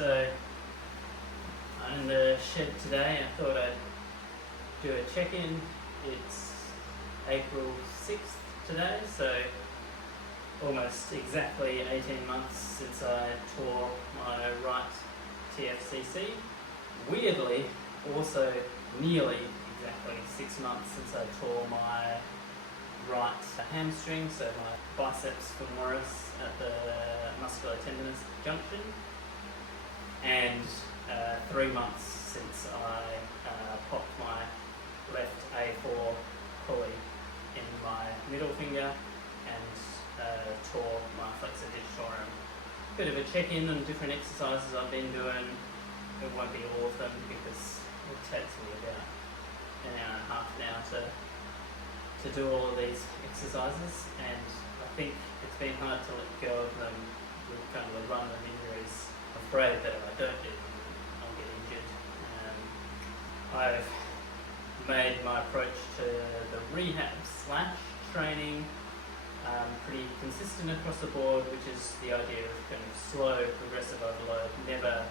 So I'm in the shed today. I thought I'd do a check-in. It's April 6th today, so almost exactly 18 months since I tore my right TFCC. Weirdly, also nearly exactly 6 months since I tore my right hamstring, so my biceps femoris at the musculotendinous junction, and 3 months since I popped my left A4 pulley in my middle finger and tore my flexor digitorum. Bit of a check-in on different exercises I've been doing. It won't be all of them because it takes me about an hour and a half now to do all of these exercises, and I think it's been hard to let go of them with kind of a run of injuries. I'm afraid that if I don't do them, I'll get injured. I've made my approach to the rehab / training pretty consistent across the board, which is the idea of kind of slow progressive overload, never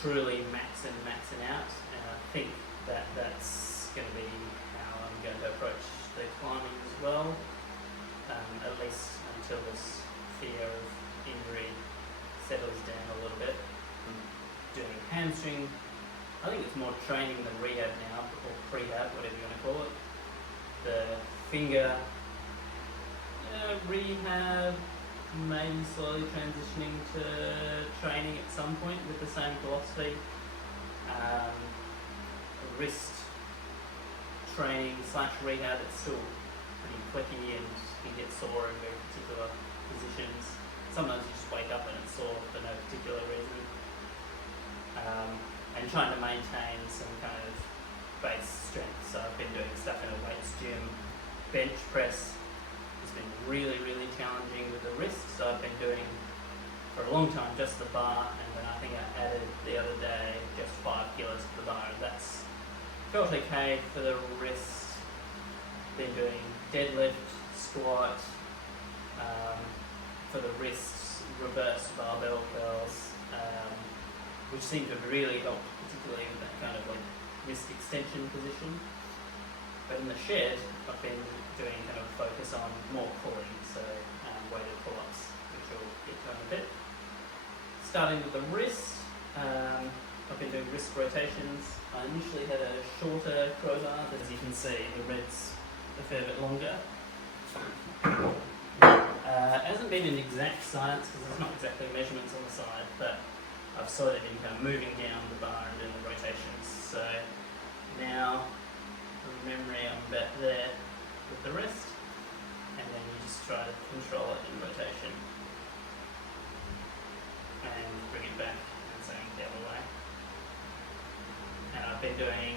truly maxing out, and I think that that's going to be how I'm going to approach the climbing as well, at least until this fear of injury settles down a little bit. Doing hamstring, I think it's more training than rehab now, or prehab, whatever you want to call it. The finger, rehab, maybe slowly transitioning to training at some point with the same philosophy. Wrist training / rehab, it's still pretty clicky and can get sore in very particular positions. Sometimes you just wake up and it's sore for no particular reason. And trying to maintain some kind of base strength. So I've been doing stuff in a weights gym. Bench press has been really, really challenging with the wrist. So I've been doing for a long time just the bar, and then I think I added the other day just 5 kilos to the bar, and that's felt okay for the wrist. Been doing deadlift, squat, for the wrists, reverse barbell curls, which seem to really help, particularly with that kind of like wrist extension position. But in the shed, I've been doing kind of focus on more pulling, so weighted pull-ups, which we'll get to in a bit. Starting with the wrist, I've been doing wrist rotations. I initially had a shorter crowbar, but as you can see, the red's a fair bit longer. It hasn't been an exact science because there's not exactly measurements on the side, but I've sort of been kind of moving down the bar and doing the rotations. So now, from memory, I'm about there with the wrist, and then you just try to control it in rotation and bring it back and same the other way. And I've been doing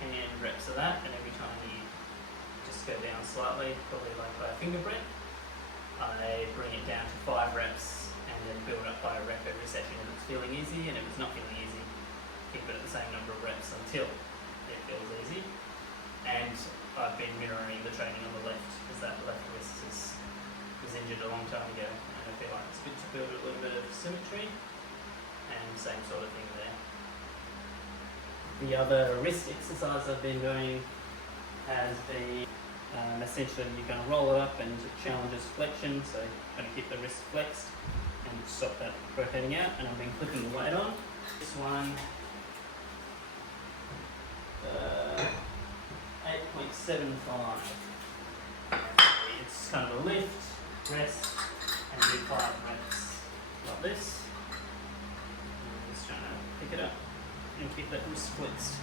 10 reps of that, and every time you just go down slightly, probably like by a finger breadth, I bring it down to 5 reps and then build up by a rep every session if it's feeling easy, and if it's not feeling easy, keep it at the same number of reps until it feels easy. And I've been mirroring the training on the left because that left wrist was injured a long time ago, and I feel like it's good to build a little bit of symmetry, and same sort of thing there. The other wrist exercise I've been doing has been essentially you're going to roll it up and it challenges flexion, so kind of keep the wrist flexed and stop that rotating out, and I've been clipping the weight on. This one, 8.75. It's kind of a lift, rest, and do 5 reps like this. I'm just trying to pick it up and keep that wrist flexed.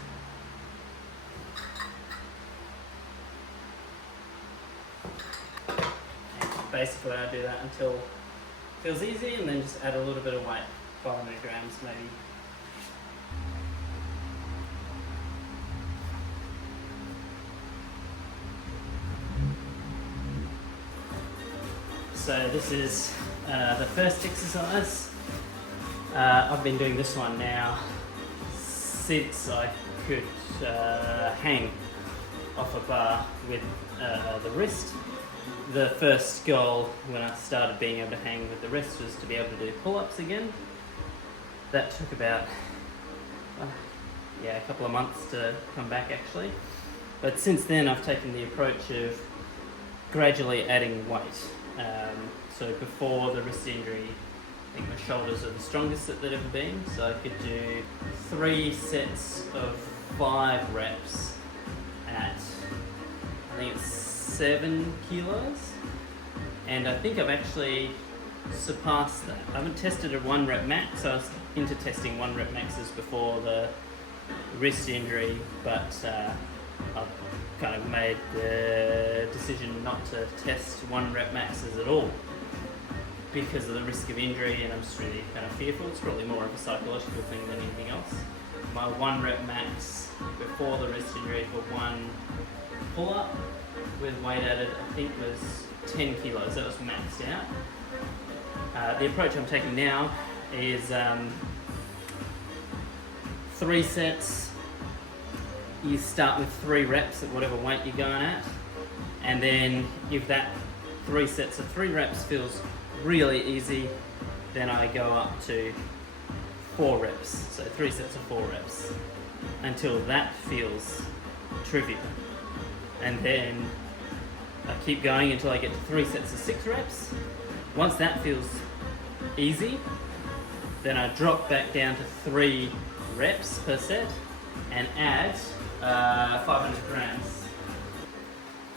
And basically I do that until it feels easy, and then just add a little bit of weight, 500 grams maybe. So this is the first exercise. I've been doing this one now since I could hang off a bar with the wrist. The first goal when I started being able to hang with the wrist was to be able to do pull-ups again. that took about a couple of months to come back actually. But since then I've taken the approach of gradually adding weight. So before the wrist injury, I think my shoulders are the strongest that they've ever been. So I could do 3 sets of 5 reps at, I think it's 7 kilos. And I think I've actually surpassed that. I haven't tested a 1 rep max. I was into testing 1 rep maxes before the wrist injury, but I've kind of made the decision not to test 1 rep maxes at all because of the risk of injury, and I'm just really kind of fearful. It's probably more of a psychological thing than anything else. My 1 rep max before the wrist injury for 1 pull-up with weight added, I think was 10 kilos. That was maxed out. The approach I'm taking now is 3 sets. You start with 3 reps at whatever weight you're going at, and then if that 3 sets of 3 reps feels really easy, then I go up to 4 reps. So 3 sets of 4 reps until that feels trivial, and then I keep going until I get to 3 sets of 6 reps. Once that feels easy, then I drop back down to 3 reps per set and add 500 grams.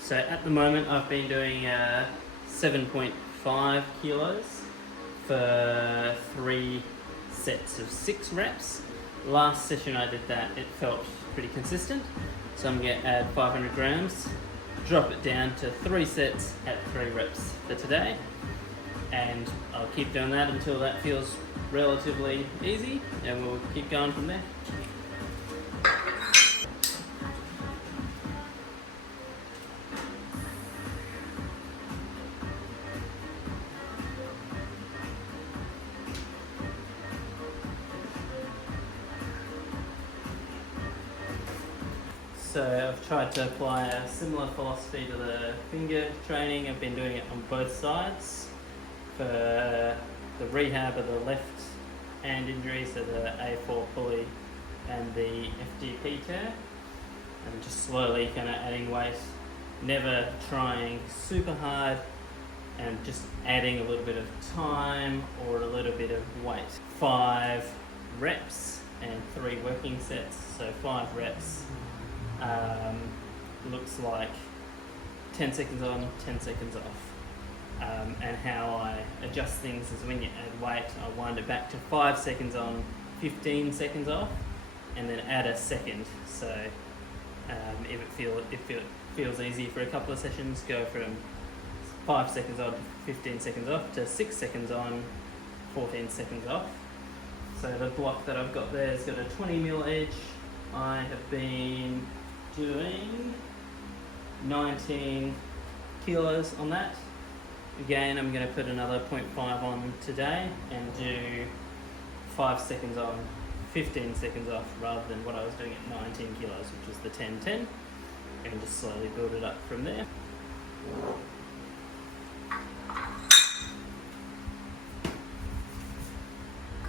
So at the moment I've been doing 7.5 kilos for 3 sets of 6 reps. Last session I did that, it felt pretty consistent. So I'm going to add 500 grams, drop it down to 3 sets at 3 reps for today. And I'll keep doing that until that feels relatively easy, and we'll keep going from there. So I've tried to apply a similar philosophy to the finger training. I've been doing it on both sides. For the rehab of the left hand injury, so the A4 pulley and the FDP tear, and just slowly kind of adding weight, never trying super hard, and just adding a little bit of time or a little bit of weight. 5 reps and 3 working sets, so 5 reps looks like 10 seconds on, 10 seconds off. And how I adjust things is when you add weight, I wind it back to 5 seconds on, 15 seconds off, and then add a second. So if it feels easy for a couple of sessions, go from 5 seconds on, 15 seconds off, to 6 seconds on, 14 seconds off. So the block that I've got there has got a 20mm edge. I have been doing 19 kilos on that. Again, I'm going to put another 0.5 on today and do 5 seconds on, 15 seconds off, rather than what I was doing at 19 kilos, which was the 10-10, and just slowly build it up from there.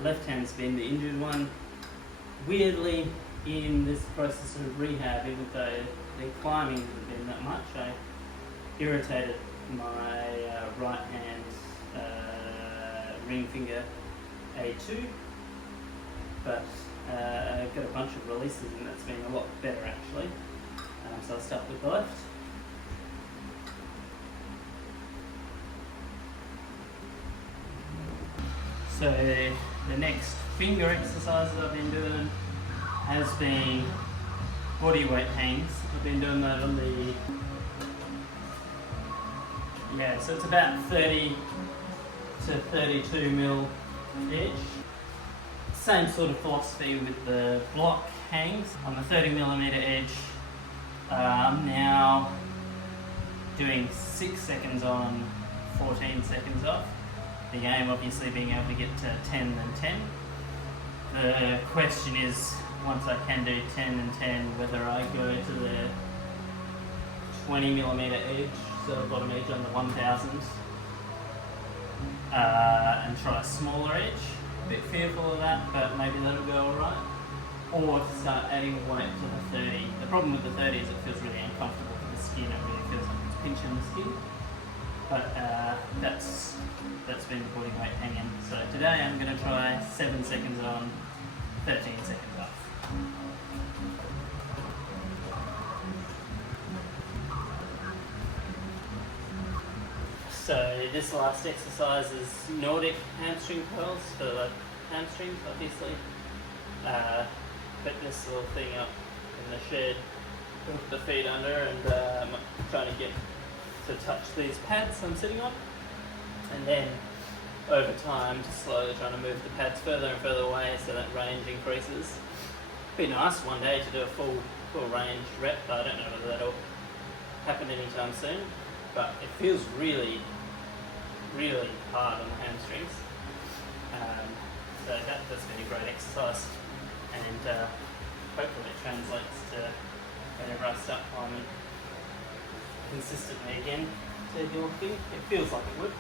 Left hand's been the injured one. Weirdly, in this process of rehab, even though the climbing hasn't been that much, I irritated my right hand ring finger A2, but I've got a bunch of releases and that's been a lot better actually. So I'll start with the left. So the next finger exercises I've been doing has been body weight hangs. I've been doing that on the, so it's about 30 to 32mm edge. Same sort of philosophy with the block hangs. On the 30mm edge, I'm now doing 6 seconds on, 14 seconds off. The aim obviously being able to get to 10 and 10. The question is, once I can do 10 and 10, whether I go to the 20mm edge, so the bottom edge on the 1000, and try a smaller edge, a bit fearful of that, but maybe that'll go alright. Or to start adding weight to the 30. The problem with the 30 is it feels really uncomfortable for the skin. It really feels like it's pinching the skin. But that's been the body weight hanging. So today I'm going to try 7 seconds on, 13 seconds off. So this last exercise is Nordic hamstring curls for the hamstrings, obviously. Put this little thing up in the shed, put the feet under, and I'm trying to get to touch these pads I'm sitting on. And then over time, just slowly trying to move the pads further and further away so that range increases. Be nice one day to do a full range rep, but I don't know whether that'll happen anytime soon. But it feels really, really hard on the hamstrings. So that's been a great exercise, and hopefully it translates to whenever I start climbing consistently again to healthy. It feels like it would.